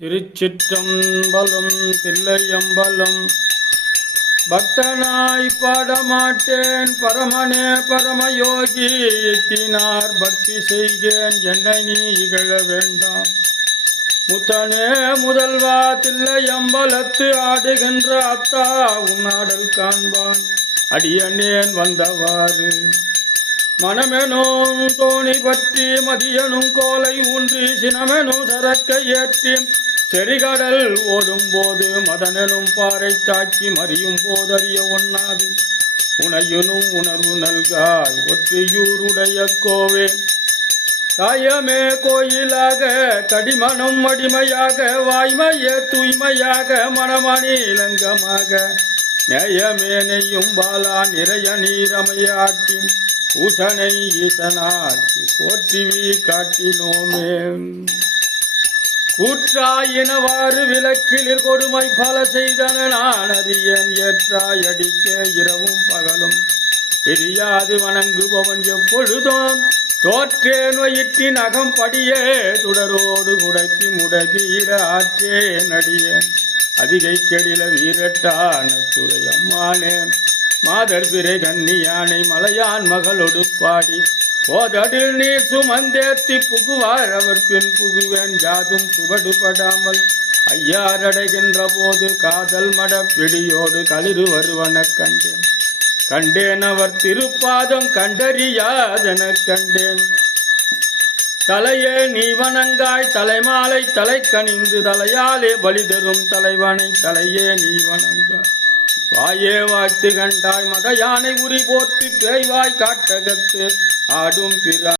திருச்சிற்றம்பலம் தில்லையம்பலம். பக்தனாய் பாடமாட்டேன் பரமனே பரமயோகி, எத்தினார் பக்தி செய்கேன் என்னை நீ இகழ வேண்டாம். முத்தனே முதல்வா தில்லையம்பலத்து ஆடுகின்ற அத்தா, உன்னாடல் காண்பான் அடியனேன் வந்தவாறு. மனமெனும் தோணி பற்றி மதியனும் கோலை ஊன்றி, சினமெனும் சரக்கை ஏற்றி செறிகடல் ஓடும் போது, மதனெனும் பாறை தாக்கி மறியும் போதறிய ஒண்ணாது. உனையனும் உணர்வு நல்காய் ஒற்றியூருடைய கோவே. காயமே கோயிலாக கடிமணம் அடிமையாக, வாய்மையே தூய்மையாக மனமணி இலங்கமாக, நேயமே நெய்யும் பாலா நிறைய நீரமையாட்டி, பூசனை ஈசனாட்சி போற்றிவி காட்டினோமே. கூற்றாயினவாறு விளக்கிலிற் கொடுமை பல செய்தன நான் அறியேன், ஏற்றாய் அடிக்க இரவும் பகலும் தெரியாது வணங்குபவன் எப்பொழுதும். தோற்றேன் வயிற்றின் அகம் படியே துடரோடு முடக்கி முடக்கிட ஆற்றேன் அடியேன், அதிகை கெடில வீரட்டான துறை அம்மானே. மாதர் பிறை கன்னியானை மலையான் மகளொடு பாடி, போதடில் நீர் சுமந்தேத்தி புகுவார் அவர் பின் புகுவேன், யாதும் சுவடுபடாமல் ஐயாரடைகின்ற போது காதல் மட பிடியோடு களிறு வருவன கண்டேன். கண்டேன் அவர் திருப்பாதம் கண்டறியாதென கண்டேன். தலையே நீ வணங்காய் தலைமாலை தலை கணிந்து, தலையாலே பலி தரும் தலைவனை தலையே நீ வணங்காய். வாயே வாழ்த்து கண்டாய் மத யானை உரி போற்றி, பேய்வாய் காட்டகத்து ஆடும் பிற